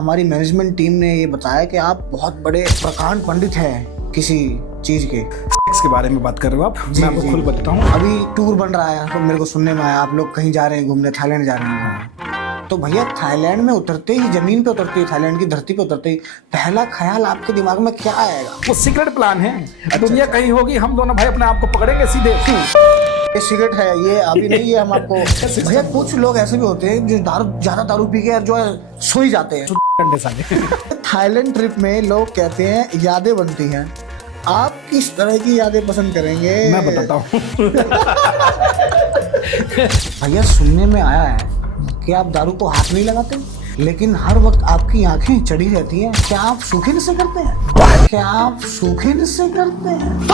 हमारी management team ने ये बताया कि आप बहुत बड़े प्रकांड पंडित हैं किसी चीज के। सेक्स के बारे में बात कर रहे हो आप? मैं आपको खुल बताता हूँ। अभी टूर बन रहा है तो मेरे को सुनने में आया आप लोग कहीं जा रहे हैं घूमने, थाईलैंड जा रहे हैं। तो भैया थाईलैंड में उतरते ही, जमीन पे उतरते ही, थाईलैंड की धरती पे उतरते ही पहला ख्याल आपके दिमाग में क्या आएगा? वो सीक्रेट प्लान है। दुनिया कहीं होगी, हम दोनों भाई अपने आप को पकड़ेंगे सीधे। ये सिगरेट है, ये अभी नहीं है। हम आपको भैया कुछ लोग ऐसे भी होते हैं जो ज्यादा दारू पी के जो है सो ही जाते हैं। थाईलैंड ट्रिप में लोग कहते हैं यादें बनती हैं। आप किस तरह की यादें पसंद करेंगे? मैं बताता हूँ। भैया सुनने में आया है कि आप दारू को हाथ नहीं लगाते, लेकिन हर वक्त आपकी आंखें चढ़ी रहती हैं। क्या आप सूखे नशे करते हैं? क्या आप सूखे नशे करते हैं? 1,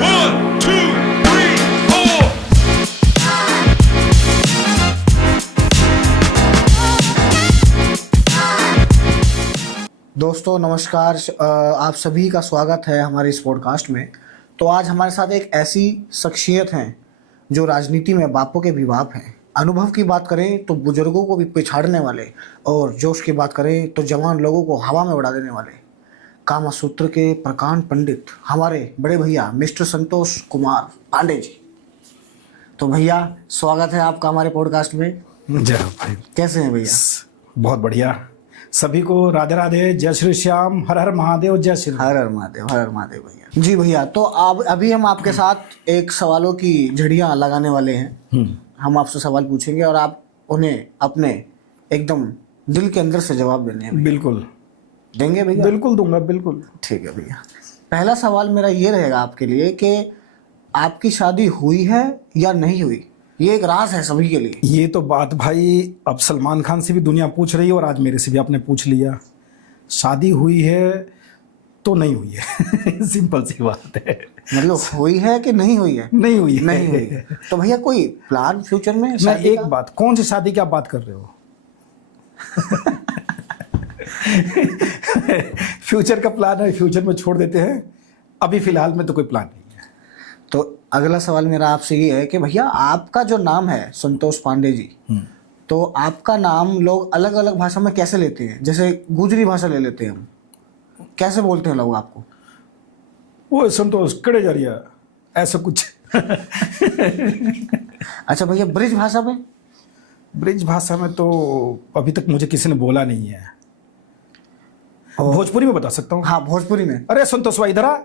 2, 3, 4. दोस्तों नमस्कार, आप सभी का स्वागत है हमारे इस पॉडकास्ट में। तो आज हमारे साथ एक ऐसी शख्सियत हैं जो राजनीति में बापों के भी बाप हैं। अनुभव की बात करें तो बुजुर्गों को भी पिछाड़ने वाले, और जोश की बात करें तो जवान लोगों को हवा में उड़ा देने वाले कामसूत्र के प्रकांड पंडित हमारे बड़े भैया मिस्टर संतोष कुमार पांडे जी। तो भैया स्वागत है आपका हमारे पॉडकास्ट में। जय हो भाई। कैसे हैं भैया? बहुत बढ़िया। सभी को राधे राधे, जय श्री श्याम, हर हर महादेव, जय श्री राम। हर हर महादेव, हर हर महादेव भैया। जी भैया, तो अब अभी हम आपके साथ एक सवालों की झड़ियां लगाने वाले हैं। हम आपसे सवाल पूछेंगे और आप उन्हें अपने एकदम दिल के अंदर से जवाब देने हैं। बिल्कुल देंगे भैया? बिल्कुल दूंगा, बिल्कुल। ठीक है भैया। पहला सवाल मेरा ये रहेगा आपके लिए कि आपकी शादी हुई है या नहीं हुई? ये एक राज है सभी के लिए। ये तो बात भाई अब सलमान खान से भी दुनिया पूछ रही है और आज मेरे से भी आपने पूछ लिया। शादी हुई है तो नहीं हुई है। सिंपल सी बात है। मतलब हुई है कि नहीं हुई है? नहीं हुई है। नहीं हुई है। तो भैया कोई प्लान फ्यूचर में? मैं एक बात, कौन सी शादी की आप बात कर रहे हो? फ्यूचर का प्लान है, फ्यूचर में छोड़ देते हैं। अभी फिलहाल में तो कोई प्लान नहीं है। तो अगला सवाल मेरा आपसे ये है कि भैया आपका जो नाम है संतोष पांडे जी, तो आपका नाम लोग अलग अलग भाषा में कैसे लेते हैं? जैसे गुजरी भाषा ले लेते हैं हम, कैसे बोलते हैं लोग आपको? वो संतोष कड़े जा रिया, ऐसा कुछ। अच्छा भैया, ब्रिज भाषा में? ब्रिज भाषा में तो अभी तक मुझे किसी ने बोला नहीं है। भोजपुरी में बता सकता हूँ। हाँ भोजपुरी में। अरे संतोष भाई इधर आ।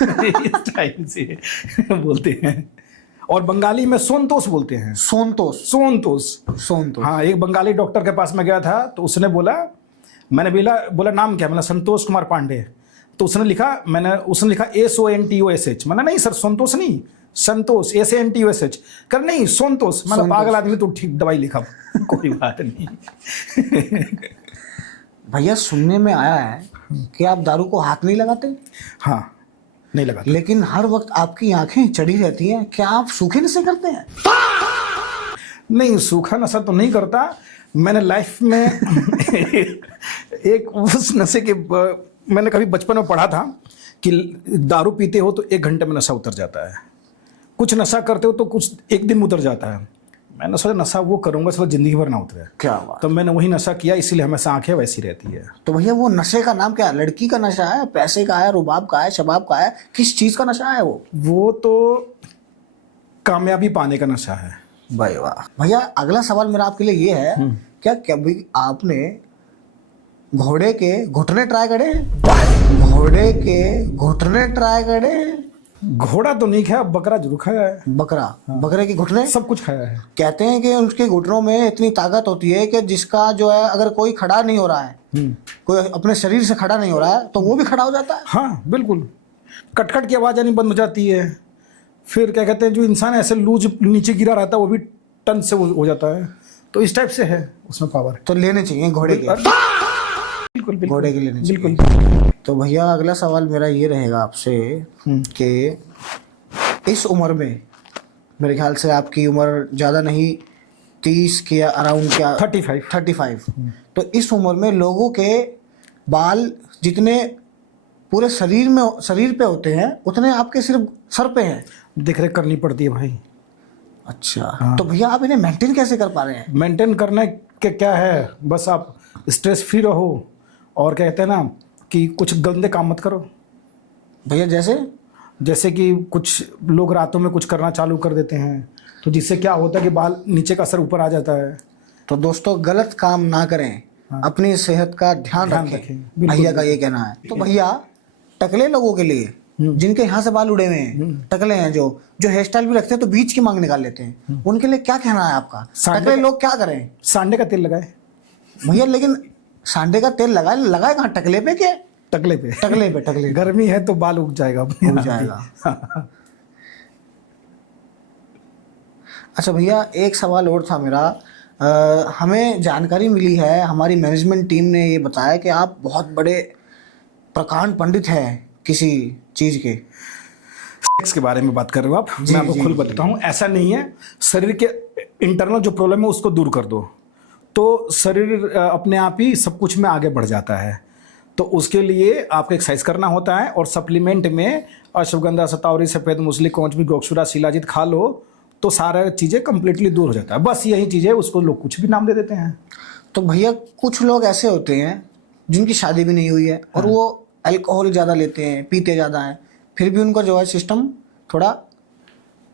इस टाइप से बोलते हैं। और बंगाली में सोनतोष बोलते हैं। सोनतोष? सोनतोष। सोनतोष। हाँ, एक बंगाली डॉक्टर के पास में गया था तो उसने मैंने बोला नाम क्या? मैंने संतोष कुमार पांडे। तो उसने लिखा SONTOSH। मैंने नहीं सर, संतोष नहीं, संतोष, SANTOSH। कर नहीं सोनतोष। मैंने पागल आदमी, तो ठीक दवाई लिखा। कोई बात नहीं। भैया सुनने में आया है कि आप दारू को हाथ नहीं लगाते? हाँ, नहीं लगाते। लेकिन हर वक्त आपकी आंखें चढ़ी रहती हैं। क्या आप सूखे नशे करते हैं? नहीं, सूखा नशा तो नहीं करता। मैंने लाइफ में एक उस नशे के मैंने कभी बचपन में पढ़ा था कि दारू पीते हो तो 1 घंटे में नशा उतर जाता है, कुछ नशा करते हो तो कुछ 1 दिन में उतर जाता है। मैंने सोचा नशा वो करूंगा चलो जिंदगी भर ना उतरे। क्या बात। तो मैंने वही नशा किया, इसीलिए हमेशा आंखें वैसी रहती है। तो भैया वो नशे का नाम क्या है? लड़की का नशा है, पैसे का है, रुबाब का है, शबाब का है? किस चीज का नशा है वो तो कामयाबी पाने का नशा है। भाई वाह। भैया अगला सवाल मेरा आपके लिए ये है, क्या कभी आपने घोड़े के घुटने ट्राई करे? घोड़े के घुटने ट्राई करे? घोड़ा तो नहीं खाया, बकरा जरूर खाया है। बकरा? बकरे के घुटने? सब कुछ खाया है। कहते हैं कि उसके घुटनों में इतनी ताकत होती है कि जिसका जो है अगर कोई खड़ा नहीं हो रहा है, कोई अपने शरीर से खड़ा नहीं हो रहा है, तो वो भी खड़ा हो जाता है। हाँ बिल्कुल, कटकट की आवाज़ आनी बंद हो जाती है। फिर क्या कहते हैं, जो इंसान ऐसे लूज नीचे गिरा रहता है वो भी टन से हो जाता है। तो इस टाइप से है उसमें पावर। तो लेने चाहिए घोड़े के। बिल्कुल बिल्कुल घोड़े के लेने चाहिए। बिल्कुल। तो भैया अगला सवाल मेरा ये रहेगा आपसे कि इस उम्र में, मेरे ख्याल से आपकी उम्र ज़्यादा नहीं, 30 के अराउंड, क्या 35। तो इस उम्र में लोगों के बाल जितने पूरे शरीर पे होते हैं उतने आपके सिर्फ सर पे हैं। देख रेख करनी पड़ती है भाई। अच्छा। तो भैया आप इन्हें मेंटेन कैसे कर पा रहे हैं? मेंटेन करने के क्या है, बस आप स्ट्रेस फ्री रहो, और क्या कहते हैं ना कि कुछ गंदे काम मत करो। भैया जैसे जैसे कि कुछ लोग रातों में कुछ करना चालू कर देते हैं, तो जिससे क्या होता है कि बाल नीचे का असर ऊपर आ जाता है। तो दोस्तों गलत काम ना करें, अपनी सेहत का ध्यान रखें, बिल्कुल, भैया का ये कहना है। तो भैया टकले लोगों के लिए, जिनके यहाँ से बाल उड़े हुए हैं, टकले हैं, जो जो हेयर स्टाइल भी रखते हैं तो बीच की मांग निकाल लेते हैं, उनके लिए क्या कहना है आपका? टकले लोग क्या करें? सांडे का तेल लगाए भैया लेकिन सांडे का तेल लगाए कहाँ? टकले पे क्या? टकले पे। टकले गर्मी है तो बाल उग जाएगा, उग जाएगा। अच्छा भैया एक सवाल और था मेरा। हमें जानकारी मिली है, हमारी मैनेजमेंट टीम ने ये बताया कि आप बहुत बड़े प्रकांड पंडित हैं किसी चीज़ के। सेक्स के बारे में बात कर रहे हो आप? मैं आपको खुल बताता हूँ, ऐसा नहीं है। शरीर के इंटरनल जो प्रॉब्लम है उसको दूर कर दो तो शरीर अपने आप ही सब कुछ में आगे बढ़ जाता है। तो उसके लिए आपको एक्सरसाइज करना होता है, और सप्लीमेंट में अश्वगंधा, शतावरी, सफ़ेद मूसली, कौचमी, गोक्षुरा, शिलाजीत खा लो तो सारा चीज़ें कंप्लीटली दूर हो जाता है। बस यही चीज़ है, उसको लोग कुछ भी नाम दे देते हैं। तो भैया कुछ लोग ऐसे होते हैं जिनकी शादी भी नहीं हुई है और वो अल्कोहल ज़्यादा लेते हैं, पीते ज़्यादा हैं, फिर भी उनका जो है सिस्टम थोड़ा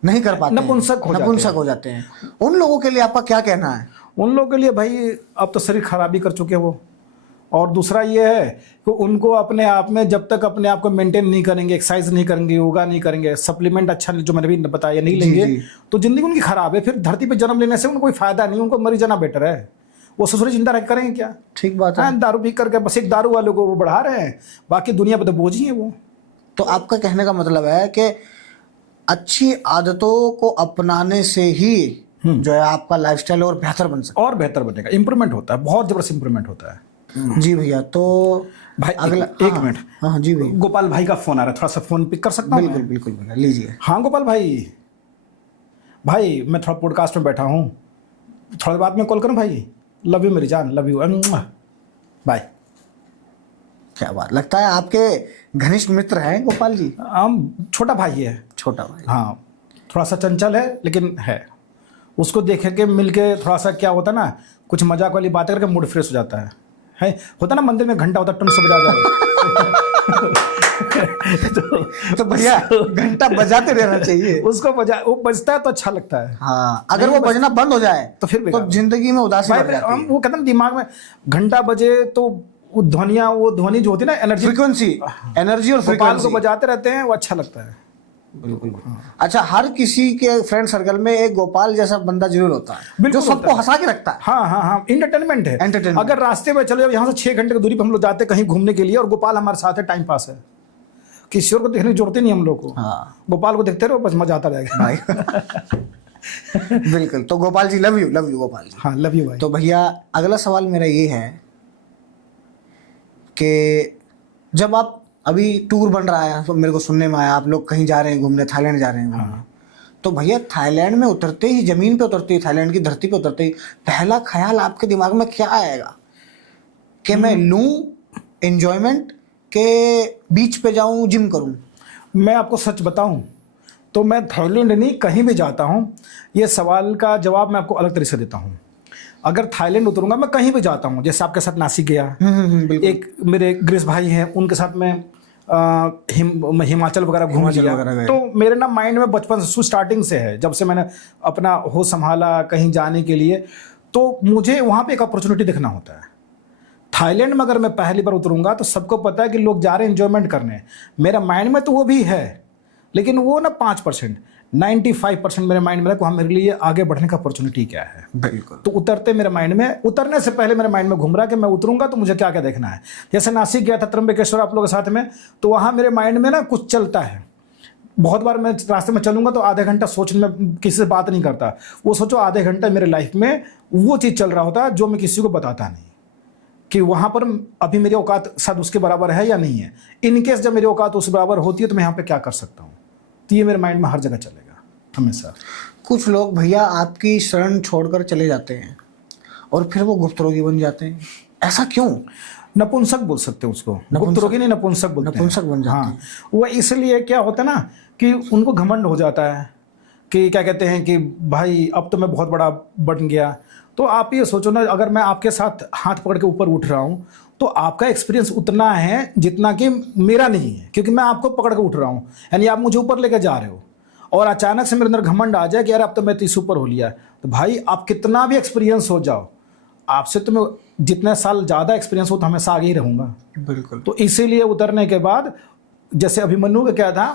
नहीं कर पाते, नपुंसक हो जाते हैं। उन लोगों के लिए आपका क्या कहना है? उन लोगों के लिए भाई अब तो शरीर खराबी कर चुके हैं वो। और दूसरा ये है कि उनको अपने आप में जब तक अपने आप को मेंटेन नहीं करेंगे, एक्सरसाइज नहीं करेंगे, योगा नहीं करेंगे, सप्लीमेंट अच्छा जो मैंने भी बताया नहीं लेंगे, तो जिंदगी उनकी खराब है। फिर धरती पे जन्म लेने से उनको कोई फायदा नहीं, उनको मरी जाना बेटर है। वो ससुरी जिंदा रह करेंगे क्या? ठीक बात है। दारू पी करके बस एक दारू वालों को वो बढ़ा रहे हैं, बाकी दुनिया पे तो बोझ ही है वो। तो आपका कहने का मतलब है कि अच्छी आदतों को अपनाने से ही जो है आपका लाइफस्टाइल और बेहतर बन सकता और बेहतर बनेगा, इंप्रूवमेंट होता है, बहुत जबरदस्त इंप्रूवमेंट होता है। जी भैया। तो भाई अगला एक मिनट। हाँ जी भैया। गोपाल भाई का फोन आ रहा है, थोड़ा सा फोन पिक कर सकता हूँ? बिल्कुल बिल्कुल भैया, लीजिए। हाँ गोपाल भाई, मैं थोड़ा पॉडकास्ट में बैठा हूँ, थोड़ी देर बाद में कॉल करूँ भाई? लव यू मेरी जान, लव यू, बाय। क्या बात, लगता है आपके घनिष्ठ मित्र हैं गोपाल जी। छोटा भाई है। छोटा भाई, हाँ, थोड़ा सा चंचल है लेकिन है। उसको देख के मिल के थोड़ा सा क्या होता है ना, कुछ मजाक वाली बातें करके मूड फ्रेश हो जाता है। होता ना मंदिर में घंटा होता, टन से बजा जाए तो भैया घंटा बजाते रहना चाहिए। उसको वो बजता है तो अच्छा लगता है। हाँ, अगर वो बजना बंद हो जाए तो फिर तो जिंदगी में उदासी बढ़ जाती है। वो कहते हैं दिमाग में घंटा बजे तो वो ध्वनि जो होती है ना, एनर्जी, फ्रीक्वेंसी, एनर्जी और फ्रीक्वेंसी को फ्रीक्वेंसी बजाते रहते हैं, वो अच्छा लगता है। बिल्कुल। अच्छा, हर किसी के फ्रेंड सर्कल में एक गोपाल जैसा बंदा जरूर होता है जो सबको हंसा के रखता है। हाँ हाँ हाँ, इंटरटेनमेंट है। Entertainment। अगर रास्ते में चले जाओ, यहाँ से 6 घंटे की दूरी पर हम लोग जाते हैं कहीं घूमने के लिए, और गोपाल हमारे साथ है, टाइम पास है, किसी और को देखने की जरूरत नहीं हम लोग को। हाँ। गोपाल को देखते रहो, बस मजा आता रहेगा भाई बिल्कुल। तो गोपाल जी, लव यू गोपाल जी। हाँ, लव यू भाई। तो भैया अगला सवाल मेरा ये है कि जब आप अभी टूर बन रहा है तो मेरे को सुनने में आया आप लोग कहीं जा रहे हैं घूमने, थाईलैंड जा रहे हैं घूमने। तो भैया थाईलैंड में उतरते ही, जमीन पे उतरते ही, थाईलैंड की धरती पे उतरते ही पहला ख्याल आपके दिमाग में क्या आएगा कि मैं लूं एंजॉयमेंट के बीच पे जाऊं, जिम करूं? मैं आपको सच बताऊं तो मैं थाईलैंड नहीं, कहीं भी जाता हूं, ये सवाल का जवाब मैं आपको अलग तरीके से देता हूं। अगर थाईलैंड उतरूंगा, मैं कहीं भी जाता हूँ, जैसे आपके साथ नासिक गया, एक मेरे ग्रीस भाई हैं, उनके साथ मैं हिमाचल वगैरह घूम लिया। तो मेरे ना माइंड में बचपन से, स्टार्टिंग से है, जब से मैंने अपना होश संभाला कहीं जाने के लिए, तो मुझे वहाँ पे एक अपॉर्चुनिटी देखना होता है। थाईलैंड में अगर मैं पहली बार उतरूंगा तो सबको पता है कि लोग जा रहे हैं एंजॉयमेंट करने, मेरा माइंड में तो वो भी है, लेकिन वो ना 5%, 95% मेरे माइंड में वहाँ मेरे लिए आगे बढ़ने का अपॉर्चुनिटी क्या है। बिल्कुल। तो उतरते मेरे माइंड में, उतरने से पहले मेरे माइंड में घूम रहा है कि मैं उतरूंगा तो मुझे क्या क्या देखना है। जैसे नासिक गया था, त्र्यंबकेश्वर आप लोगों के साथ में, तो वहाँ मेरे माइंड में ना कुछ चलता है। बहुत बार मैं रास्ते में चलूंगा तो आधे घंटा सोचने में, किसी से बात नहीं करता, वो सोचो आधे घंटा मेरे लाइफ में वो चीज़ चल रहा होता है जो मैं किसी को बताता नहीं, कि वहाँ पर अभी मेरी औकात शायद उसके बराबर है या नहीं है। इनकेस जब मेरी औकात उस बराबर होती है तो मैं यहाँ पे क्या कर सकता हूँ। तो ये मेरे माइंड में हर जगह चलेगा हमेशा। कुछ लोग भैया आपकी शरण छोड़कर चले जाते हैं और फिर वो गुप्त रोगी बन जाते हैं, ऐसा क्यों? नपुंसक बोल सकते हैं उसको, गुप्त रोगी नहीं, नपुंसक बोलते हैं। नपुंसक बन जाते हैं। हाँ, वो इसलिए क्या होता है ना कि उनको घमंड हो जाता है कि क्या कहते हैं कि भाई अब तो मैं बहुत बड़ा बन गया, तो आप ये सोचो ना, अगर मैं आपके साथ हाथ पकड़ के ऊपर उठ रहा हूँ तो आपका एक्सपीरियंस उतना है जितना कि मेरा नहीं है, क्योंकि मैं आपको पकड़ के उठ रहा हूँ, यानी आप मुझे ऊपर लेके जा रहे हो। और अचानक से मेरे अंदर घमंड आ जाए कि यार अब तो मैं 30 ऊपर हो लिया, तो भाई आप कितना भी एक्सपीरियंस हो जाओ, आपसे तो मैं जितने साल ज़्यादा एक्सपीरियंस हो तो हमेशा आगे ही रहूँगा। बिल्कुल। तो इसीलिए उतरने के बाद जैसे अभिमन्यु का क्या था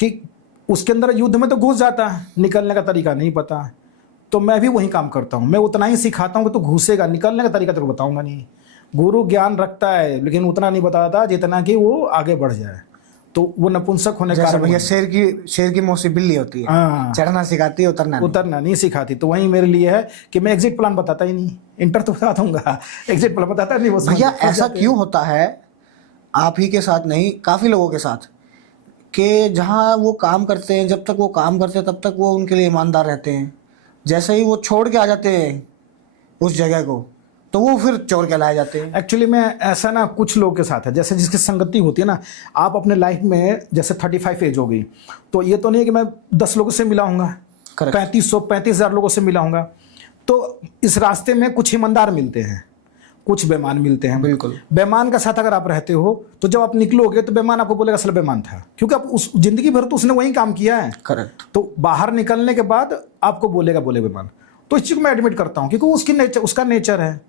कि उसके अंदर युद्ध में तो घुस जाता है, निकलने का तरीका नहीं पता है। तो मैं भी वही काम करता हूँ, मैं उतना ही सिखाता हूँ कि तू घुसेगा, निकलने का तरीका तेरे को बताऊंगा नहीं। गुरु ज्ञान रखता है लेकिन उतना नहीं बताता जितना कि वो आगे बढ़ जाए। तो वो नपुंसक होने का जैसे कारण भैया शेर की मौसी बिल्ली होती है, हाँ। चढ़ना सिखाती है, उतरना नहीं सिखाती। तो वही मेरे लिए है कि मैं एग्जिट प्लान बताता ही नहीं, इंटर तो बता दूंगा, एग्जिट प्लान बताता नहीं। वो भैया ऐसा क्यों होता है आप ही के साथ नहीं, काफी लोगों के साथ, कि जहाँ वो काम करते हैं, जब तक वो काम करते हैं तब तक वो उनके लिए ईमानदार रहते हैं, जैसे ही वो छोड़ के आ जाते हैं उस जगह को तो वो फिर चोर कहलाए जाते हैं। एक्चुअली में ऐसा ना कुछ लोगों के साथ है, जैसे जिसकी संगति होती है ना। आप अपने लाइफ में जैसे 35 एज हो गई, तो ये तो नहीं है कि मैं 10 लोगों से मिला हूँगा, 35,000 लोगों से मिला हूँगा। तो इस रास्ते में कुछ ईमानदार मिलते हैं, कुछ बेईमान मिलते हैं। बिल्कुल। बेईमान का साथ अगर आप रहते हो तो जब आप निकलोगे तो बेईमान आपको बोलेगा असल बेईमान था, क्योंकि आप उस जिंदगी भर तो उसने वही काम किया है। करेक्ट। तो बाहर निकलने के बाद आपको बोलेगा बोले बेईमान। तो इस चीज़ को मैं एडमिट करता हूँ, क्योंकि उसका नेचर है।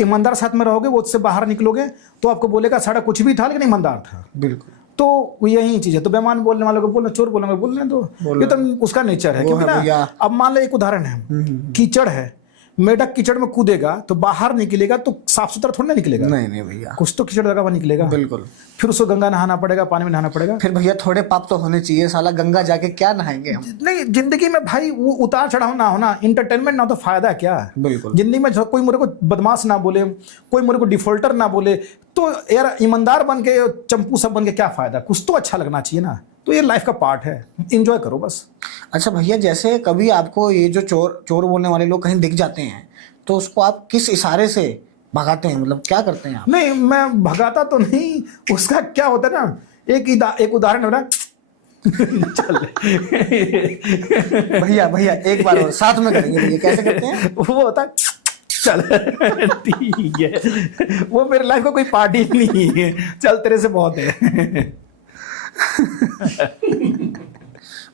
ईमानदार साथ में रहोगे, वो उससे बाहर निकलोगे तो आपको बोलेगा सारा कुछ भी था लेकिन ईमानदार था। बिल्कुल। तो यही चीज़ है। तो बेईमान बोलने वालों को बोलना, चोर बोलने बोलने दो, ये तो उसका नेचर है। क्योंकि ना अब मान लो एक उदाहरण है, कीचड़ है, मेढक कीचड़ में कूदेगा तो बाहर निकलेगा तो साफ सुथरा थोड़ा ना निकलेगा। नहीं भैया, कुछ तो कीचड़ लगा हुआ निकलेगा। बिल्कुल। फिर उसको गंगा नहाना पड़ेगा, पानी में नहाना पड़ेगा। फिर भैया थोड़े पाप तो होने चाहिए, साला गंगा जाके क्या नहाएंगे हम। नहीं, जिंदगी में भाई वो उतार चढ़ाव ना होना, इंटरटेनमेंट ना हो तो फायदा क्या। बिल्कुल। जिंदगी में कोई मेरे को बदमाश ना बोले, कोई मेरे को डिफॉल्टर ना बोले, तो यार ईमानदार बन के चंपू सब बन के क्या फायदा। कुछ तो अच्छा लगना चाहिए ना। तो ये लाइफ का पार्ट है, इंजॉय करो बस। अच्छा भैया, जैसे कभी आपको ये जो चोर बोलने वाले लोग कहीं दिख जाते हैं तो उसको आप किस इशारे से भगाते हैं, मतलब क्या करते हैं आप? नहीं, मैं भगाता तो नहीं, उसका क्या होता है ना, एक उदाहरण हो रहा चल भैया एक बार और साथ में करेंगे भैया, कैसे करते हैं? वो होता है चल ठीक है, वो मेरे लाइफ का कोई पार्टी नहीं है, चल तेरे से बहुत है।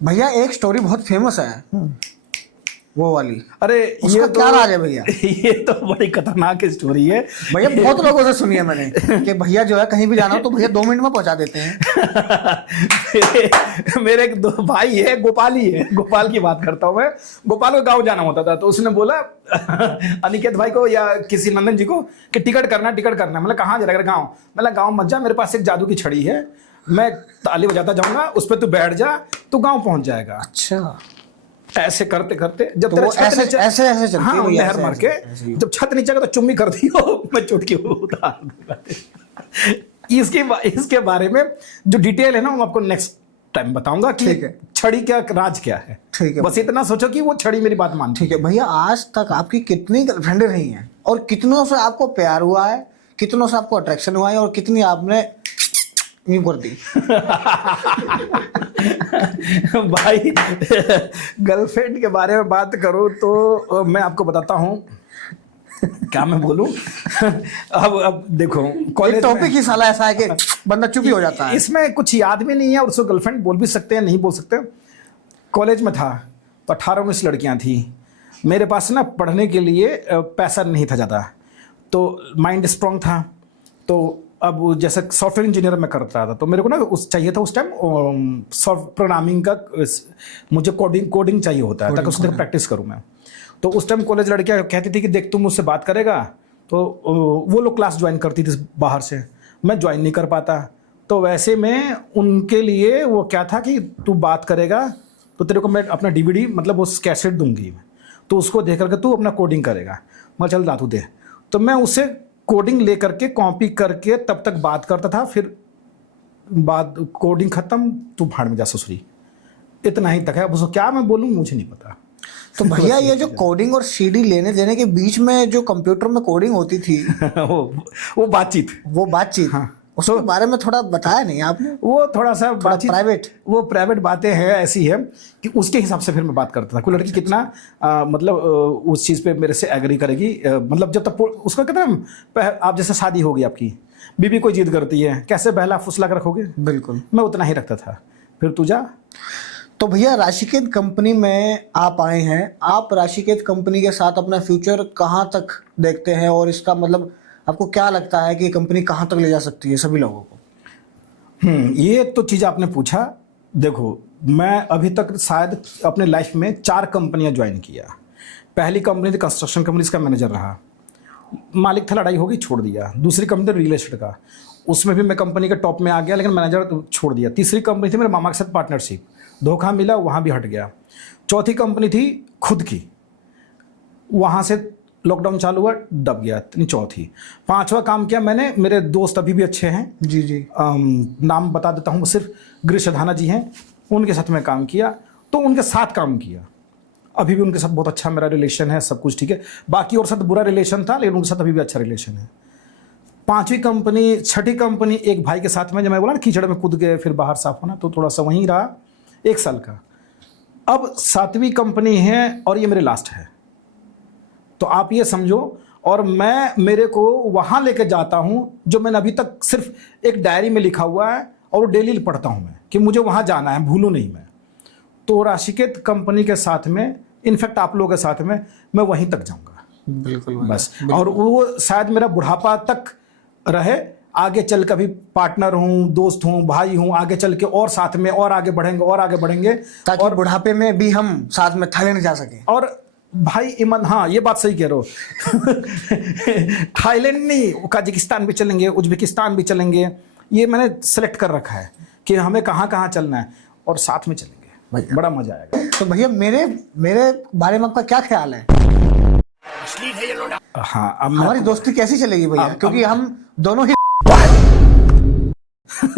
भैया एक स्टोरी बहुत फेमस है वो वाली। अरे उसका ये क्या राज है भैया? ये तो बड़ी खतरनाक स्टोरी है भैया। बहुत लोगों से सुनी है मैंने कि भैया जो है कहीं भी जाना हो तो भैया 2 मिनट में पहुंचा देते हैं। मेरे एक दो भाई है, गोपाली है, गोपाल की बात करता हूँ मैं। गोपाल को गांव जाना होता था तो उसने बोला अनिकेत भाई को या किसी नंदन जी को कि टिकट करना। मतलब कहाँ जा रहा है? गाँव। मतलब गाँव मत जा, मेरे पास एक जादू की छड़ी है, मैं ताली बजाता जाऊंगा, उस पर तू बैठ जा, तू गाँव पहुंच जाएगा। अच्छा। ऐसे करते करते जब तो तेरा वो छत ऐसे नीचे- ऐसे ऐसे चलती है हाँ, भैया, नहर ऐसे- मार के ऐसे ही। जब छत नीचे का तो चुम्मी कर दियो, मैं चुटकी उतार दूंगा। इसके बारे में जो डिटेल है ना वो आपको नेक्स्ट टाइम बताऊंगा कि ठीक है। छड़ी क्या राज क्या है। ठीक है। बस इतना सोचो कि वो छड़ी मेरी बात मान। ठीक है भैया, आज तक आपकी कितनी गर्लफ्रेंडें रही हैं और कितनों से आपको प्यार हुआ है, कितनों से आपको अट्रैक्शन हुआ है और कितनी आपने यूं कर दी? भाई गर्लफ्रेंड के बारे में बात करूं तो मैं आपको बताता हूं, क्या मैं बोलूं। अब देखो, कॉलेज टॉपिक ही साला ऐसा है कि बंदा चुप ही हो जाता है। इसमें कुछ याद भी नहीं है और उसको गर्लफ्रेंड बोल भी सकते हैं, नहीं बोल सकते। कॉलेज में था तो 18-19 लड़कियां थी। मेरे पास ना पढ़ने के लिए पैसा नहीं था ज़्यादा, तो माइंड स्ट्रांग था। तो अब जैसे सॉफ्टवेयर इंजीनियर मैं करता था तो मेरे को ना चाहिए था उस टाइम सॉफ्ट प्रोग्रामिंग का, मुझे कोडिंग चाहिए होता है ताकि उसमें प्रैक्टिस करूँ मैं। तो उस टाइम कॉलेज लड़कियाँ कहती थी कि देख तुम मुझसे बात करेगा, तो वो लोग क्लास ज्वाइन करती थी बाहर से, मैं ज्वाइन नहीं कर पाता। तो वैसे में उनके लिए वो क्या था कि तू बात करेगा तो तेरे को मैं अपना DVD मतलब वो कैसेट दूंगी, तो उसको देख करके तू अपना कोडिंग करेगा। मैं चल दातू दे। तो मैं उससे कोडिंग ले करके कॉपी करके तब तक बात करता था, फिर बात कोडिंग खत्म, तू भाड़ में जा ससुरी। इतना ही तक है। अब उसको क्या मैं बोलूँ मुझे नहीं पता। तो भैया ये जो कोडिंग और CD लेने देने के बीच में जो कंप्यूटर में कोडिंग होती थी वो बातचीत। वो बातचीत, हाँ। उसके बारे में थोड़ा बताया नहीं आपने, वो थोड़ा सा बातचीत प्राइवेट, वो प्राइवेट बातें हैं, ऐसी है कि उसके हिसाब से फिर मैं बात करता था। कोई लड़की कितना मतलब उस चीज़ पे मेरे से एग्री करेगी, मतलब जब तक उसका कहते हैं ना, आप जैसे शादी होगी आपकी, बीबी कोई जिद करती है, कैसे बहला फुसला कर रखोगे, बिल्कुल मैं उतना ही रखता था। फिर तू जा। तो भैया राशिकेत कंपनी में आप आए हैं, आप राशिकेत कंपनी के साथ अपना फ्यूचर कहाँ तक देखते हैं, और इसका मतलब आपको क्या लगता है कि ये कंपनी कहाँ तक ले जा सकती है सभी लोगों को? ये तो चीज़ आपने पूछा। देखो, मैं अभी तक शायद अपने लाइफ में 4 कंपनियां ज्वाइन किया। पहली कंपनी थी कंस्ट्रक्शन कंपनी, इसका मैनेजर रहा, मालिक था, लड़ाई हो गई, छोड़ दिया। दूसरी कंपनी थी रियल एस्टेट का, उसमें भी मैं कंपनी के टॉप में आ गया, लेकिन मैनेजर छोड़ दिया। तीसरी कंपनी थी मेरे मामा के साथ पार्टनरशिप, धोखा मिला, वहाँ भी हट गया। चौथी कंपनी थी खुद की, वहाँ से लॉकडाउन चालू हुआ, दब गया, इतनी चौथी। 5वां काम किया मैंने, मेरे दोस्त अभी भी अच्छे हैं, जी जी, नाम बता देता हूँ, वो सिर्फ गिरीश अधाना जी हैं, उनके साथ मैं काम किया, तो उनके साथ काम किया। अभी भी उनके साथ बहुत अच्छा मेरा रिलेशन है, सब कुछ ठीक है। बाकी और साथ बुरा रिलेशन था, लेकिन उनके साथ अभी भी अच्छा रिलेशन है। 5वीं कंपनी, 6ठी कंपनी एक भाई के साथ में, जब मैं बोला ना कीचड़ में कूद गए फिर बाहर साफ होना, तो थोड़ा सा वहीं रहा 1 साल का। अब 7वीं कंपनी है और ये मेरे लास्ट है, तो आप ये समझो। और मैं मेरे को वहाँ लेके जाता हूँ जो मैंने अभी तक सिर्फ एक डायरी में लिखा हुआ है, और वो डेली पढ़ता हूँ मैं कि मुझे वहाँ जाना है, भूलूँ नहीं मैं। तो राशिकेत कंपनी के साथ में, इनफैक्ट आप लोगों के साथ में, मैं वहीं तक जाऊँगा, बिल्कुल बस। और वो शायद मेरा बुढ़ापा तक रहे, आगे चल कभी पार्टनर हूँ, दोस्त हूँ, भाई हूँ, आगे चल के और साथ में और आगे बढ़ेंगे और आगे बढ़ेंगे, ताकि और बुढ़ापे में भी हम साथ में थाईलैंड जा सकें। और भाई ईमान, हाँ ये बात सही कह रहे हो। थाईलैंड नहीं, कजाकिस्तान भी चलेंगे, उज्बेकिस्तान भी चलेंगे, ये मैंने सेलेक्ट कर रखा है कि हमें कहाँ कहाँ चलना है, और साथ में चलेंगे, बड़ा मजा आएगा। तो भैया मेरे बारे में आपका क्या ख्याल है? हाँ, अब हमारी दोस्ती कैसी चलेगी भैया, क्योंकि हम दोनों ही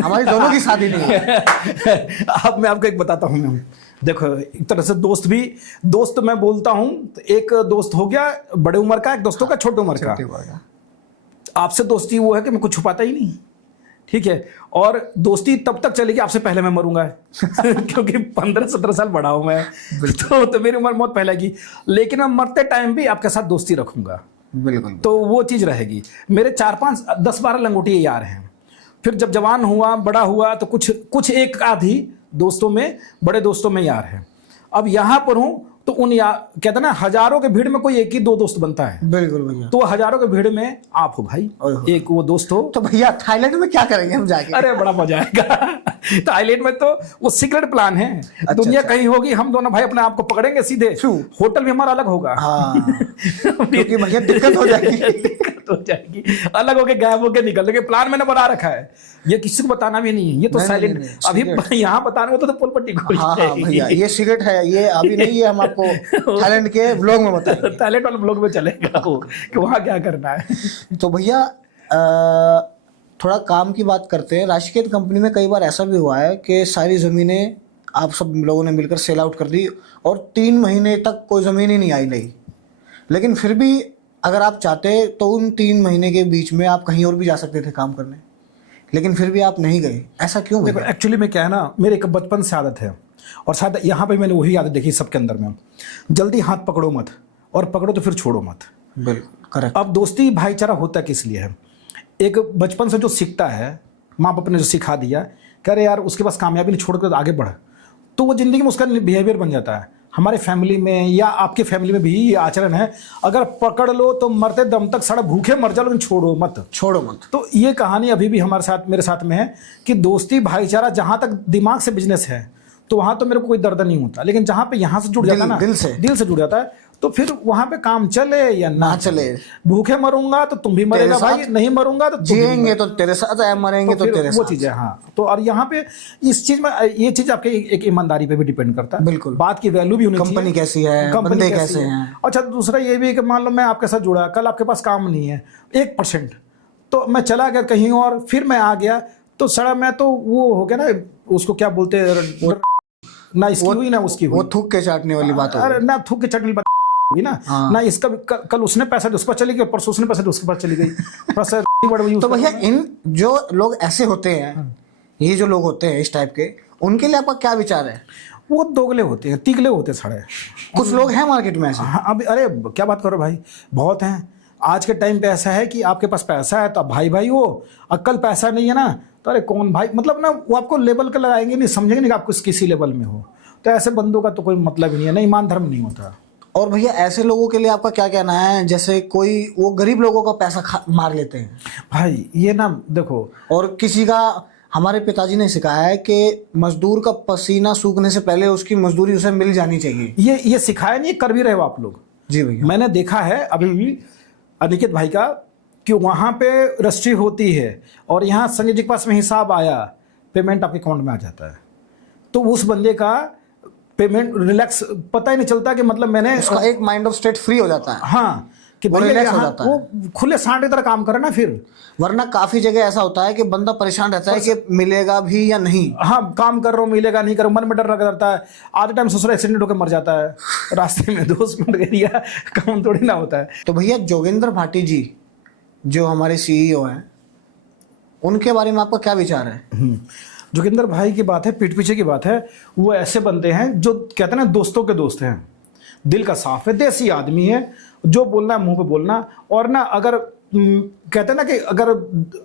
हमारी दोनों की शादी नहीं है। अब मैं आपको एक बताता हूँ। मैं देखो, एक तरह से दोस्त मैं बोलता हूँ, तो एक दोस्त हो गया बड़े उम्र का, एक दोस्त होगा छोटे उम्र का। आपसे दोस्ती वो है कि मैं कुछ छुपाता ही नहीं, ठीक है। और दोस्ती तब तक चलेगी आपसे पहले मैं मरूंगा। क्योंकि 15-17 साल बड़ा हूं मैं, तो मेरी उम्र बहुत पहले की, लेकिन मैं मरते टाइम भी आपके साथ दोस्ती रखूंगा, बिल्कुल। तो वो चीज़ रहेगी। मेरे 4-5 10-12 लंगोटिए यार हैं। फिर जब जवान हुआ, बड़ा हुआ, तो कुछ एक आधी दोस्तों में, बड़े दोस्तों में यार है। अब यहाँ पर हूँ तो कहते ना, हजारों के भीड़ में कोई एक ही 2 दोस्त बनता है। बिल्कुल भैया। तो हजारों के भीड़ में आप हो भाई, एक वो दोस्त हो। तो भैया थाईलैंड में क्या करेंगे हम जाके? अरे बड़ा मजा आएगा। थाईलैंड में तो वो सीक्रेट प्लान है। दुनिया कहीं होगी, हम दोनों भाई अपने आप को पकड़ेंगे सीधे, होटल भी हमारा अलग होगा। हाँ, क्योंकि भैया दिक्कत हो जाएगी। दिक्कत हो जाएगी, अलग होके गायब होके निकल लेंगे। प्लान मैंने बना रखा है, ये किसी को बताना भी नहीं है, ये तो साइलेंट। अभी यहाँ बताने को तो पुल पट्टी खोल। हाँ भैया, ये सीक्रेट है, ये अभी नहीं, ये हम आपको थाईलैंड के व्लॉग में बताएंगे। थाईलैंड वाले व्लॉग में चलेगा वो, कि वहाँ क्या करना है। तो भैया थोड़ा काम की बात करते हैं। राशिकेत कंपनी में कई बार ऐसा भी हुआ है कि सारी ज़मीनें आप सब लोगों ने मिलकर सेल आउट कर दी, और 3 महीने तक कोई ज़मीन ही नहीं आई नहीं, लेकिन फिर भी अगर आप चाहते तो उन 3 महीने के बीच में आप कहीं और भी जा सकते थे काम करने, लेकिन फिर भी आप नहीं गए, ऐसा क्यों? देखो, एक्चुअली में क्या है ना, मेरे एक बचपन से आदत है, और शायद यहाँ पे मैंने वही आदत देखी सबके अंदर में, जल्दी हाथ पकड़ो मत, और पकड़ो तो फिर छोड़ो मत। बिल्कुल करेक्ट। अब दोस्ती भाईचारा होता किस लिए है? एक बचपन से जो सीखता है, माँ बाप ने जो सिखा दिया, कह रहे यार उसके पास कामयाबी नहीं, छोड़ कर आगे बढ़, तो वो ज़िंदगी में उसका बिहेवियर बन जाता है। हमारे फैमिली में या आपके फैमिली में भी ये आचरण है, अगर पकड़ लो तो मरते दम तक सारा भूखे मर जाओ, लेकिन छोड़ो मत। तो ये कहानी अभी भी हमारे साथ, मेरे साथ में है कि दोस्ती भाईचारा, जहाँ तक दिमाग से बिजनेस है तो वहाँ तो मेरे को कोई दर्द नहीं होता, लेकिन जहाँ पे यहाँ से जुड़ जाता है ना, दिल से जुड़ जाता है, तो फिर वहाँ पे काम चले या ना चले, भूखे मरूंगा तो तुम भी मरेगा भाई, नहीं मरूंगा तो जिएंगे तो तेरे साथ, मरेंगे तो तेरे साथ, वो चीज़ है। हाँ, तो और यहाँ पे इस चीज में, ये चीज आपके एक ईमानदारी पे भी डिपेंड करता है। बिल्कुल, बात की वैल्यू भी होनी चाहिए, कंपनी कैसी है, कंपनी कैसे हैं। अच्छा, दूसरा ये भी कि मान लो मैं आपके साथ जुड़ा, कल आपके पास काम नहीं है 1%, तो मैं चला गया कहीं और, फिर मैं आ गया, तो सड़ा मैं तो वो हो गया ना, उसको क्या बोलते हैं ना, इसकी हुई ना उसकी, वो थूक के चाटने वाली बात। अरे ना, थूक के चाटने वाली बात होगी ना। ना इसका कल उसने पैसा दे उसके पास चली गई, परसों उसने पैसा दे उसके पास चली गई। थोड़ा सा वर्ड यूज तो भैया इन जो लोग ऐसे होते हैं, ये जो लोग होते हैं इस टाइप के, उनके लिए आपका क्या विचार है? वो दोगले होते हैं, तिगले होते हैं साढ़े। कुछ लोग हैं मार्केट में ऐसे। हाँ अभी अरे क्या बात करो भाई, बहुत हैं। आज के टाइम पे ऐसा है कि आपके पास पैसा है तो आप भाई भाई हो, और कल पैसा नहीं है ना तो अरे कौन भाई, मतलब ना वो आपको लेवल का लगाएंगे नहीं, समझेंगे नहीं कि आप किसी लेवल में हो। तो ऐसे बंदों का तो कोई मतलब ही नहीं है, ना ईमान धर्म नहीं होता। और भैया ऐसे लोगों के लिए आपका क्या कहना है? जैसे कोई वो गरीब लोगों का पैसा मार लेते हैं भाई ये ना देखो, और किसी का, हमारे पिताजी ने सिखाया है कि मजदूर का पसीना सूखने से पहले उसकी मजदूरी उसे मिल जानी चाहिए। ये सिखाया नहीं, कर भी रहे हो आप लोग। जी भैया। मैंने देखा है अभी भी अनिकेत भाई का कि वहाँ पे रजिस्ट्री होती है और यहाँ संजय जी के पास में हिसाब आया, पेमेंट आपके अकाउंट में आ जाता है, तो उस बंदे का पेमेंट रिलैक्स, पता ही नहीं चलता कि मतलब मैंने उसका एक माइंड ऑफ स्टेट फ्री हो जाता है। हाँ कि वो भैया relax हो यहाँ जाता है। वो खुले सांड की तरह काम करे ना फिर। वरना काफी जगह ऐसा होता है कि बंदा परेशान रहता है कि मिलेगा भी या नहीं। हाँ काम कर रहा हूँ, मिलेगा नहीं कर, मन में डर लगा रहता है। आधे टाइम ससुर एक्सीडेंट होकर मर जाता है रास्ते में, 2 मिनट के लिए काम थोड़ी ना होता है। तो भैया जोगेंद्र भाटी जी जो हमारे CEO हैं, उनके बारे में आपका क्या विचार है? जोगिंदर भाई की बात है, पीठ पीछे की बात है। वो ऐसे बंदे हैं जो कहते हैं ना दोस्तों के दोस्त हैं, दिल का साफ है, देसी आदमी है, जो बोलना है मुंह पे बोलना। और ना अगर कहते हैं ना कि अगर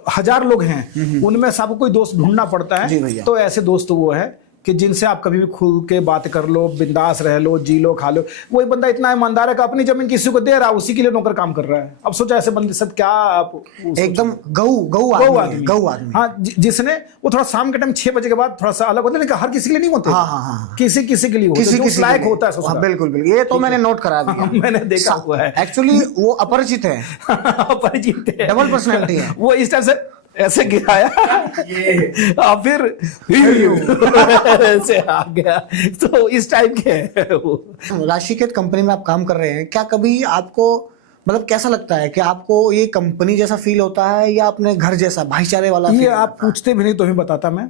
1000 लोग हैं उनमें सबको कोई दोस्त ढूंढना पड़ता जी है, भैया। तो ऐसे दोस्त वो है कि जिनसे आप कभी भी खुल के बात कर लो, बिंदास रह लो, जी लो, खा लो। वही बंदा इतना ईमानदार है कि अपनी जमीन किसी को दे रहा है, उसी के लिए नौकर काम कर रहा है। अब सोचा ऐसे बंदे सब क्या आप एकदम गऊ आदमी। हाँ जिसने वो थोड़ा शाम के टाइम 6 बजे के बाद थोड़ा सा अलग होता है, लेकिन हर किसी के लिए नहीं होते। हाँ। किसी के लिए होते हैं, जो उस लायक होता है ससुरा। हाँ, बिल्कुल ये तो मैंने नोट करा है। मैंने देखा हुआ है। एक्चुअली वो अपरिचित है, परिचित है, डबल पर्सनैलिटी है। वो इस टाइप से ऐसे गिराया ये और फिर ऐसे आ गया, तो इस टाइप के है वो। राशिकेत कंपनी में आप काम कर रहे हैं, क्या कभी आपको मतलब कैसा लगता है कि आपको ये कंपनी जैसा फील होता है या अपने घर जैसा भाईचारे वाला ये फील आप होता है? पूछते भी नहीं तो ही बताता मैं।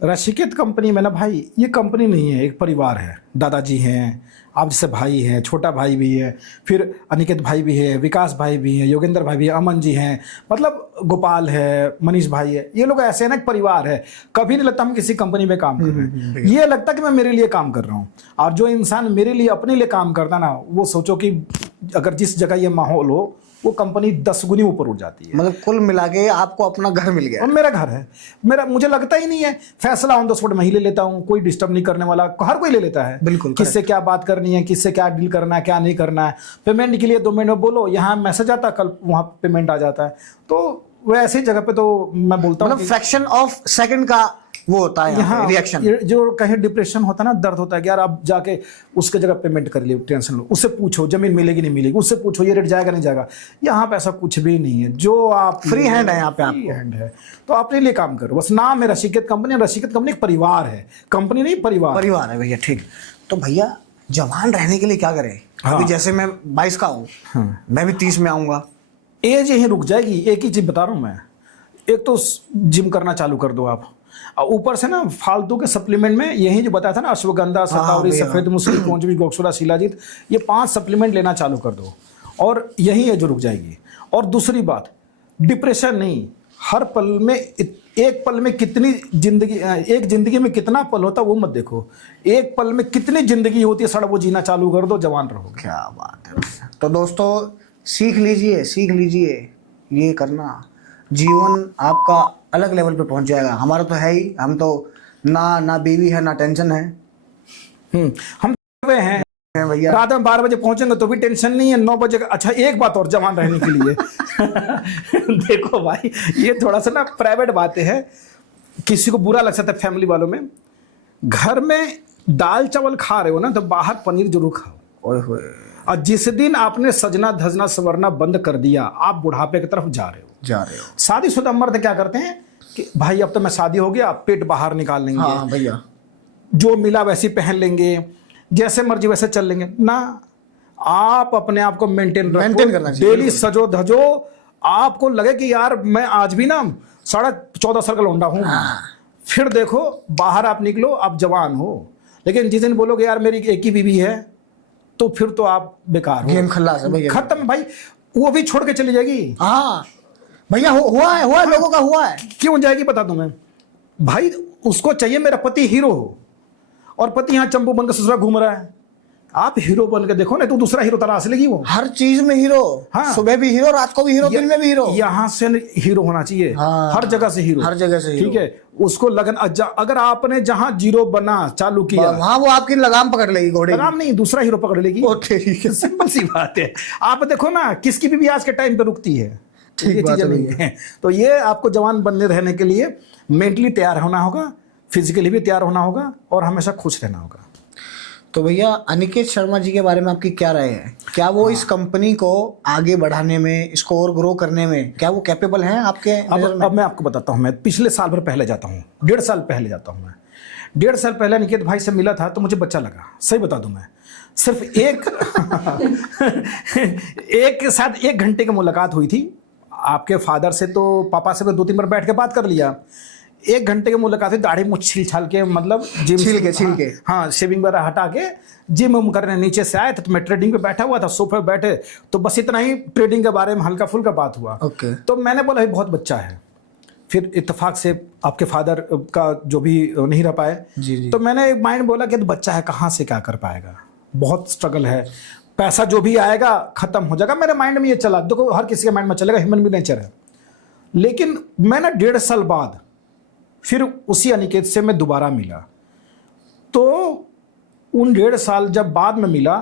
राशिकेत कंपनी में ना भाई, ये कंपनी नहीं है, एक परिवार है। दादाजी हैं, आप जैसे भाई हैं, छोटा भाई भी है, फिर अनिकेत भाई भी है, विकास भाई भी है, योगेंद्र भाई भी है, अमन जी हैं, मतलब गोपाल है, मनीष भाई है। ये लोग ऐसे हैं ना, एक परिवार है। कभी नहीं लगता हम किसी कंपनी में काम कर रहे हैं। ये लगता कि मैं मेरे लिए काम कर रहा हूँ। और जो इंसान मेरे लिए अपने लिए काम करता ना, वो सोचो कि अगर जिस जगह ये माहौल हो, वो कंपनी 10 गुनी ऊपर उठ जाती है। मतलब कुल मिला के आपको अपना घर मिल गया। और मेरा घर है, मेरा मुझे लगता ही नहीं है, फैसला ऑन द स्पॉट मैं ही ले लेता हूँ, कोई डिस्टर्ब नहीं करने वाला, हर कोई ले लेता है। बिल्कुल, किससे क्या बात करनी है, किससे क्या डील करना है, क्या नहीं करना है। पेमेंट के लिए 2 मिनट में बोलो, यहाँ मैसेज आता है, कल वहाँ पेमेंट आ जाता है। तो वो ऐसी जगह पे तो मैं बोलता हूँ मतलब फ्रैक्शन ऑफ सेकंड का वो होता है यहाँ रिएक्शन। जो कहीं डिप्रेशन होता है ना, दर्द होता है कि यार आप जाके उसके जगह पेमेंट कर लियो, टेंशन लो, उससे पूछो जमीन मिलेगी नहीं मिलेगी, उससे पूछो ये रेट जाएगा नहीं जाएगा। यहाँ पे ऐसा कुछ भी नहीं है, जो आप फ्री हैंड है यहाँ पे, फ्री हैंड है। तो अपने लिए काम करो, बस नाम है रशिकेत कंपनी। रशिकेत कंपनी एक परिवार है, कंपनी नहीं परिवार है भैया। ठीक, तो भैया जवान रहने के लिए क्या करें? अभी जैसे मैं 22 का हूँ, मैं भी 30 में आऊंगा, एज यहीं रुक जाएगी। एक ही चीज बता रहा हूँ मैं, एक तो जिम करना चालू कर दो आप, और ऊपर से ना फालतू के सप्लीमेंट में यही जो बताया था ना, अश्वगंधा, शतावरी, सफेद मुसली, पौंजवी, गोक्षुरा, शिलाजीत, ये 5 सप्लीमेंट लेना चालू कर दो, और यही एज रुक जाएगी। और दूसरी बात, डिप्रेशन नहीं, हर पल में एक पल में कितनी जिंदगी, एक जिंदगी में कितना पल होता है वो मत देखो, एक पल में कितनी जिंदगी होती है, सड़ा वो जीना चालू कर दो, जवान रहोगे। क्या बात है। तो दोस्तों सीख लीजिए ये करना, जीवन आपका अलग लेवल पे पहुंच जाएगा। हमारा तो है ही, हम तो ना बीवी है ना टेंशन है। हम हैं भैया, रात में 12 बजे पहुंचेंगे तो भी टेंशन नहीं है, 9 बजे का। अच्छा एक बात और जवान रहने के लिए देखो भाई, ये थोड़ा सा ना प्राइवेट बातें हैं, किसी को बुरा लग सकता है फैमिली वालों में। घर में दाल चावल खा रहे हो ना, तो बाहर पनीर जरूर खाओ। ओए होए। और जिस दिन आपने सजना धजना संवरना बंद कर दिया, आप बुढ़ापे की तरफ जा रहे हो। शादीशुदा मर्द क्या करते हैं कि भाई अब तो मैं शादी हो गया, पेट बाहर निकाल लेंगे, हाँ भैया, जो मिला वैसे पहन लेंगे, जैसे मर्जी वैसे चल लेंगे ना। आप अपने आप को मेंटेन करना चाहिए, डेली सजो धजो, आपको लगे कि यार मैं आज भी ना 14.5 साल का लौंडा हूं। फिर देखो बाहर आप निकलो, आप जवान हो। लेकिन जिस दिन बोलोगे यार मेरी एक ही बीवी है, तो फिर तो आप बेकार हो, गेम खल्लास है भैया। खत्म भाई, वो भी छोड़ के चली जाएगी। हाँ भैया, हुआ है लोगों का, हुआ है। क्यों जाएगी बता दूं मैं भाई, उसको चाहिए मेरा पति हीरो हो, और पति यहाँ चंपू बनकर ससुराल घूम रहा है। आप हीरो बन के देखो, नहीं तो दूसरा हीरो तलाश लेगी वो। हर चीज में हीरो। हाँ। सुबह भी हीरो, रात को भी हीरो, दिन में भी हीरो। यहाँ से हीरो होना चाहिए। हाँ। हर जगह से हीरो, हर जगह से हीरो। ठीक है, उसको लगन अगर आपने जहां जीरो बना चालू किया, वहां वो आपकी लगाम पकड़ लेगी घोड़े की। लगाम नहीं, दूसरा हीरो पकड़ लेगी। ओ ठीक है। सिंपल सी बात है। आप देखो ना, किसकी भी आज के टाइम पे रुकती है। ठीक ये बात चीजें है नहीं है। तो ये आपको जवान बनने रहने के लिए मेंटली तैयार होना होगा, फिजिकली भी तैयार होना होगा, और हमेशा खुश रहना होगा। तो भैया अनिकेत शर्मा जी के बारे में आपकी क्या राय है? क्या वो इस कंपनी को आगे बढ़ाने में, इसको और ग्रो करने में, क्या वो कैपेबल हैं आपके नजर में? अब मैं आपको बताता हूँ, मैं पिछले साल भर पहले जाता हूँ, 1.5 साल पहले जाता हूँ मैं। 1.5 साल पहले अनिकेत भाई से मिला था तो मुझे बच्चा लगा, सही बता दूं मैं। सिर्फ एक साथ 1 घंटे की मुलाकात हुई थी। आपके फादर से तो, पापा से तो 2-3 बार बैठ के बात कर लिया। 1 घंटे की मुलाकात हुई, दाढ़ी मुछ छील छाल के, मतलब जिम छील के हाँ शेविंग वगैरह हटा के जिम उम करने नीचे से आए थे। तो मैं ट्रेडिंग पे बैठा हुआ था, सोफे पे बैठे, तो बस इतना ही ट्रेडिंग के बारे में हल्का फुल्का बात हुआ। ओके। तो मैंने बोला ये बहुत बच्चा है। फिर इत्तेफाक से आपके फादर का जो भी नहीं रह पाए, जी। तो मैंने एक माइंड बोला कि बच्चा है, कहाँ से क्या कर पाएगा, बहुत स्ट्रगल है, पैसा जो भी आएगा खत्म हो जाएगा। मेरे माइंड में ये चला, देखो हर किसी के माइंड में चलेगा, ह्यूमन भी नेचर है। लेकिन मैंने 1.5 साल बाद फिर उसी अनिकेत से मैं दोबारा मिला। तो उन 1.5 साल जब बाद में मिला,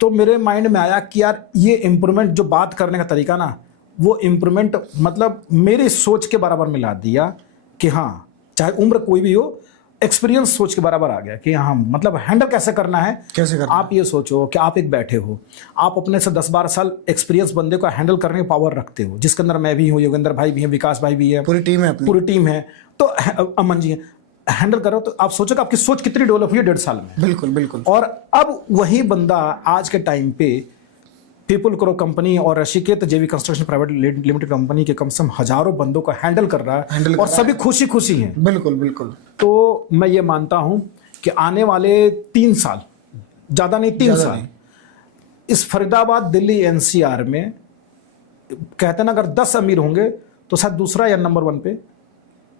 तो मेरे माइंड में आया कि यार ये इम्प्रूवमेंट, जो बात करने का तरीका ना, वो इम्प्रूवमेंट मतलब मेरी सोच के बराबर मिला दिया कि हाँ, चाहे उम्र कोई भी हो, एक्सपीरियंस सोच के बराबर आ गया कि हाँ, मतलब हैंडल कैसे करना है, कैसे करना। आप ये सोचो कि आप एक बैठे हो, आप अपने से 10-12 साल एक्सपीरियंस बंदे को हैंडल करने की पावर रखते हो, जिसके अंदर मैं भी हूँ, योगेंद्र भाई भी हैं, विकास भाई भी है, पूरी टीम है अपनी। पूरी टीम है। तो अमन जी हैंडल करो, तो आप सोचो कि आपकी सोच कितनी डेवलप हुई है 1.5 साल में। बिल्कुल बिल्कुल। और अब वही बंदा आज के टाइम पे पीपल करो कंपनी और ऋषिकेत जेवी कंस्ट्रक्शन प्राइवेट लिमिटेड कंपनी के कम से कम हजारों बंदों को हैंडल कर रहा है, और सभी खुशी खुशी हैं। बिल्कुल बिल्कुल। तो मैं ये मानता हूं कि आने वाले 3 साल, ज़्यादा नहीं 3 साल नहीं। इस फरीदाबाद दिल्ली एनसीआर में, कहते हैं ना, अगर 10 अमीर होंगे तो शायद दूसरा या नंबर 1 पे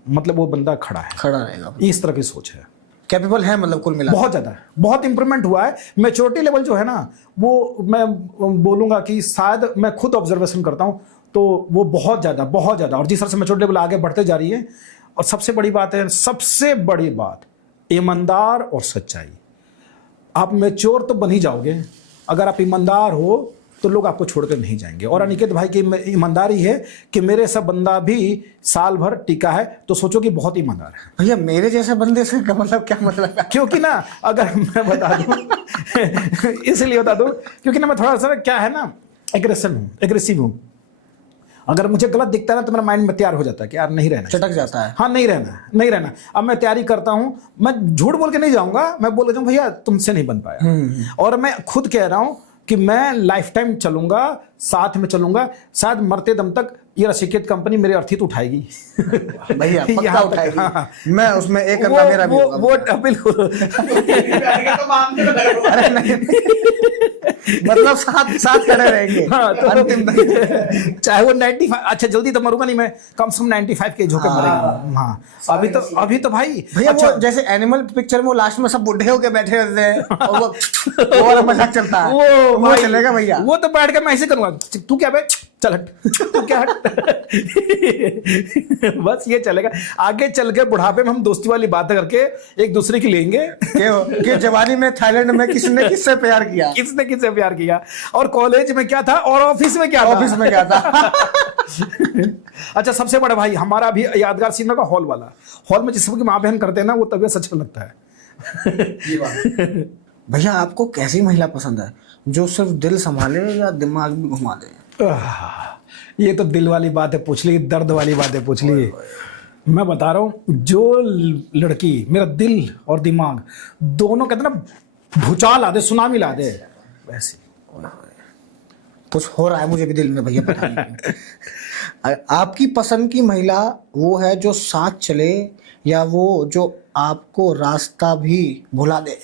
मतलब वो बंदा खड़ा है, खड़ा रहेगा। इस तरह की सोच है। कैपेबल है, मतलब कुल मिला बहुत ज़्यादा है, बहुत इंप्रूवमेंट हुआ है। मेच्योरिटी लेवल जो है ना, वो मैं बोलूँगा कि शायद मैं खुद ऑब्जर्वेशन करता हूँ, तो वो बहुत ज़्यादा, और जिस तरह से मेच्योरिटी लेवल आगे बढ़ते जा रही है। और सबसे बड़ी बात है, सबसे बड़ी बात, ईमानदार और सच्चाई। आप मेच्योर तो बन ही जाओगे, अगर आप ईमानदार हो तो लोग आपको छोड़कर नहीं जाएंगे। और अनिकेत भाई की ईमानदारी है कि मेरे सब बंदा भी साल भर टिका है, तो सोचो कि बहुत ईमानदार है। भैया मेरे जैसे बंदे से का मतलब क्या मतलब है? क्योंकि ना, अगर मैं बता दूं इसलिए बता दूं क्योंकि ना मैं थोड़ा सा क्या है ना, एग्रेसिव हूं। अगर मुझे गलत दिखता है ना, तो मेरा माइंड में तैयार हो जाता है कि यार नहीं रहना, चटक जाता है। हाँ नहीं रहना। अब मैं तैयारी करता हूं, मैं झूठ बोल के नहीं जाऊंगा, मैं बोल रहा हूं भैया तुमसे नहीं बन पाया। और मैं खुद कह रहा हूं कि मैं लाइफ टाइम चलूंगा, साथ में चलूंगा, शायद मरते दम तक ये ऋषिकेत कंपनी मेरे अर्थी तो उठाएगी। भैया पक्का यहाँ तक, उठाएगी। हाँ। मैं उसमें एक करना मेरा भी होगा। वो बिल्कुल। अरे नहीं, मतलब साथ खड़े रहेंगे। हाँ, तो अंतिम तक। चाहे वो 95, अच्छा जल्दी तो मरूंगा नहीं मैं, कम से कम 95 के झोंके मरेगा। हाँ, अभी तो भाई भैया अच्छा, वो जैसे एनिमल पिक्चर में वो लास्ट में सब बुढ़े होके बैठे रहते हैं और वो वाला मजाक चलता है, वो भाई, चलेगा भैया। वो तो बैठ के मैं ऐसे करूंगा, तू क्या बे, चल हट, तू क्या हट। बस ये चलेगा। आगे चल के बुढ़ापे में हम दोस्ती वाली बातें करके एक दूसरे की लेंगे कि जवानी में थाईलैंड में किसने किससे प्यार किया, किसने किससे प्यार किया, और कॉलेज में क्या था, और ऑफिस में क्या था। ऑफिस में क्या था। अच्छा, सबसे बड़ा भाई हमारा भी यादगार सीन होगा हॉल वाला। हॉल में जिस की माँ बहन करते हैं ना, वो तबीयत अच्छा लगता है। भैया आपको कैसी महिला पसंद है, जो सिर्फ दिल संभाले या दिमाग भी घुमा दे? ये तो दिल वाली बात है पूछ ली, दर्द वाली बात है पूछ ली। मैं बता रहा हूँ, जो लड़की मेरा दिल और दिमाग दोनों कहते ना भूचाल ला दे, सुनामी ला दे, वैसी। कुछ हो रहा है मुझे भी दिल में भैया, पता नहीं। आपकी पसंद की महिला वो है जो साथ चले, या वो जो आपको रास्ता भी भुला दे?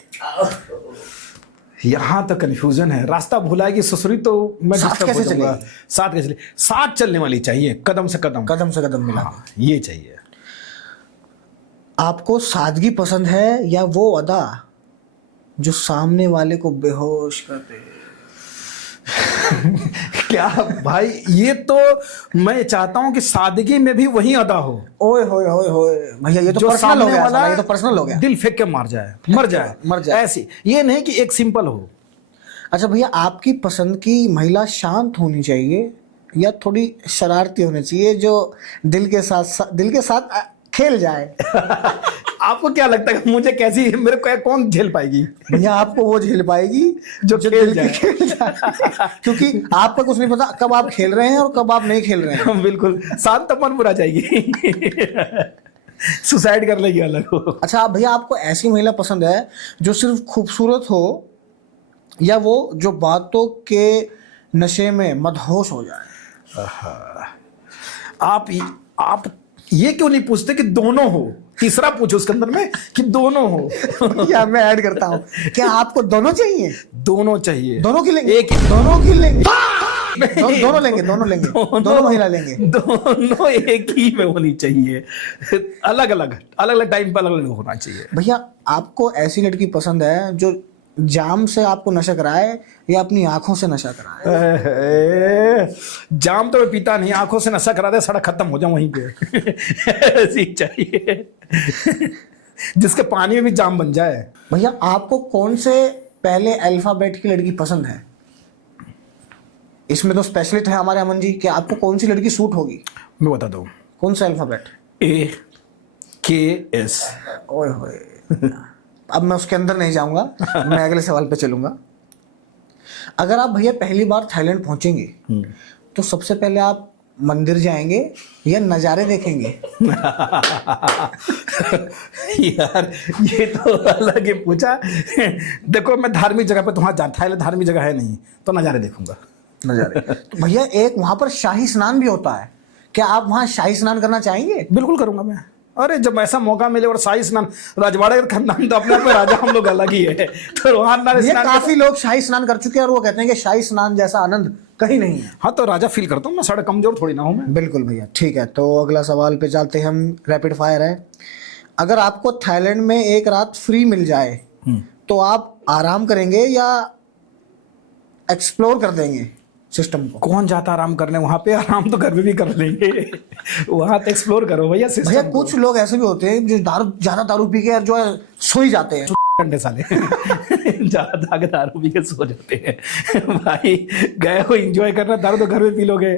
यहाँ तक कंफ्यूजन है, रास्ता भुलाएगी ससुरी तो मैं साथ disturb कैसे हो जाऊंगा। चलेगी? साथ कैसे चलेगी? साथ चलने वाली चाहिए, कदम से कदम। कदम से कदम मिला। हाँ, ये चाहिए। आपको सादगी पसंद है या वो अदा जो सामने वाले को बेहोश कर दे? क्या भाई, ये तो मैं चाहता हूं कि सादगी में भी वही अदा हो ओए होए होए होए भैया, ये तो जो पर्सनल हो सामने गया, वाला साला, ये तो पर्सनल हो गया। दिल फेंक के मार जाए, मर जाए, मर जाए। ऐसी। ये नहीं कि एक सिंपल हो। अच्छा भैया, आपकी पसंद की महिला शांत होनी चाहिए या थोड़ी शरारती होनी चाहिए, जो दिल के साथ खेल जाए? आपको क्या लगता है मुझे कैसी, मेरे को कौन झेल पाएगी? भैया आपको वो झेल पाएगी जो खेल दिल जाए। के खेल जाए। क्योंकि आपको कुछ नहीं पता कब आप खेल रहे हैं और कब आप नहीं खेल रहे हैं। बिल्कुल, शांत तो मन बुरा जाएगी। सुसाइड कर लेगी अलग हो। अच्छा आप भैया, आपको ऐसी महिला पसंद है जो सिर्फ खूबसूरत हो या वो जो बातों के नशे में मदहोश हो जाए? आप ये क्यों नहीं पूछते कि दोनों हो? तीसरा पूछो उसके अंदर में कि दोनों हो। या मैं ऐड करता हूँ, क्या आपको दोनों चाहिए? दोनों चाहिए। दोनों की लेंगे? एक ही। दोनों की लेंगे? दोनों लेंगे, दोनों महिला लेंगे। दोनों एक ही में होनी चाहिए। अलग अलग टाइम पर अलग अलग होना चाहिए। भैया आपको ऐसी लड़की पसंद है जो जाम से आपको नशा कराए या अपनी आंखों से नशा कराए? जाम तो मैं पीता नहीं, आंखों से नशा करा दे, सड़क खत्म हो जाऊं वहीं पे। ऐसी चाहिए जिसके पानी में भी जाम बन जाए। भैया आपको कौन से पहले अल्फाबेट की लड़की पसंद है? इसमें तो स्पेशलिस्ट है हमारे अमन जी, कि आपको कौन सी लड़की सूट होगी? मैं बता दूं, कौन सा अल्फाबेट? AKS। ओए होए, अब मैं उसके अंदर नहीं जाऊंगा, मैं अगले सवाल पे चलूंगा। अगर आप भैया पहली बार थाईलैंड पहुंचेंगे तो सबसे पहले आप मंदिर जाएंगे या नज़ारे देखेंगे? यार ये तो अलग ही पूछा। देखो मैं धार्मिक जगह पे तो वहाँ थाईलैंड धार्मिक जगह है नहीं, तो नज़ारे देखूंगा। नज़ारे तो भैया एक वहां पर शाही स्नान भी होता है, क्या आप वहां शाही स्नान करना चाहेंगे? बिल्कुल करूंगा मैं। अरे जब ऐसा मौका मिले, और शाही स्नान, राजवाड़े का खानदान तो अपने आप में राजा, हम लोग अलग ही है, तो वहां ये काफी लोग शाही स्नान कर चुके हैं और वो कहते हैं कि शाही स्नान जैसा आनंद कहीं नहीं है। हाँ तो राजा फील करता हूँ मैं, साढ़े कमजोर थोड़ी ना हूँ मैं। बिल्कुल भैया, ठीक है। तो अगला सवाल पे चलते हैं हम, रैपिड फायर है। अगर आपको थाईलैंड में एक रात फ्री मिल जाए तो आप आराम करेंगे या एक्सप्लोर कर देंगे सिस्टम को? कौन जाता आराम करने वहां पे? आराम तो घर में भी कर लेंगे। वहां तो एक्सप्लोर करो भैया भैया सिस्टम। कुछ लोग ऐसे भी होते हैं जो ज्यादा दारू पी के जो है सो ही जाते हैं। घंटे साले ज्यादा आगे दारू पी के सो जाते हैं। भाई गए हो एंजॉय करना, दारू तो घर में पी लोगे।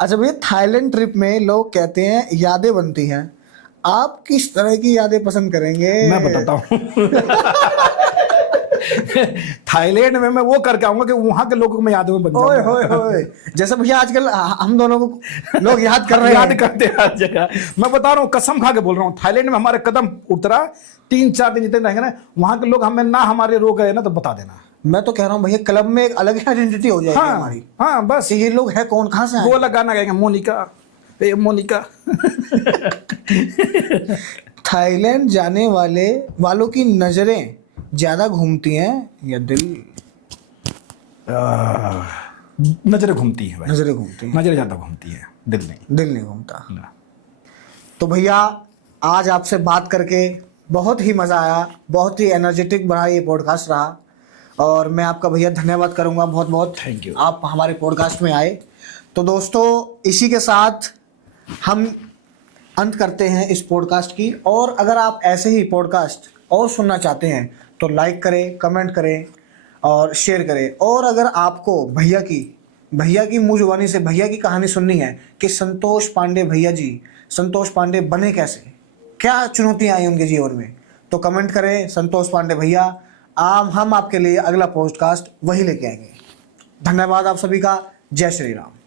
अच्छा भैया, थाईलैंड ट्रिप में लोग कहते हैं यादें बनती हैं, आप किस तरह की यादें पसंद करेंगे? मैं बताता हूँ। थाईलैंड में मैं वो करके आऊंगा कि वहां के लोगों को मैं यादों में बन ओए जाऊंगा। होए होए, जैसे भैया आजकल हम दोनों को लोग याद कर रहे याद हैं। करते हैं हर जगह। मैं बता रहा हूँ, कसम खा के बोल रहा हूँ, थाईलैंड में हमारे कदम उतरा, 3-4 दिन जितने रहेंगे ना, वहां के लोग हमें ना हमारे रोक गए ना तो बता देना। मैं तो कह रहा हूँ भैया, क्लब में एक अलग आइडेंटिटी हो जाएगी हाँ हमारी। हाँ, बस कि ये लोग हैं कौन, कहाँ से आए? वो वाला गाना गाएंगे, मोनिका ए मोनिका। थाईलैंड जाने वालों की नजरें ज्यादा घूमती हैं या दिल? नजरें घूमती है भाई, नजरें घूमती हैं, नजरें ज्यादा घूमती है, दिल नहीं। दिल नहीं घूमता। ना। तो भैया आज आपसे बात करके बहुत ही मज़ा आया, बहुत ही एनर्जेटिक बना ये पॉडकास्ट रहा, और मैं आपका भैया धन्यवाद करूंगा बहुत बहुत। Thank you। आप हमारे पॉडकास्ट में आए। तो दोस्तों इसी के साथ हम अंत करते हैं इस पॉडकास्ट की, और अगर आप ऐसे ही पॉडकास्ट और सुनना चाहते हैं तो लाइक करें, कमेंट करें और शेयर करें। और अगर आपको भैया की मुँह जुबानी से भैया की कहानी सुननी है कि संतोष पांडे भैया जी संतोष पांडे बने कैसे, क्या चुनौतियाँ आई उनके जीवन में, तो कमेंट करें संतोष पांडे भैया। हम आपके लिए अगला पॉडकास्ट वही लेके आएंगे। धन्यवाद आप सभी का। जय श्री राम।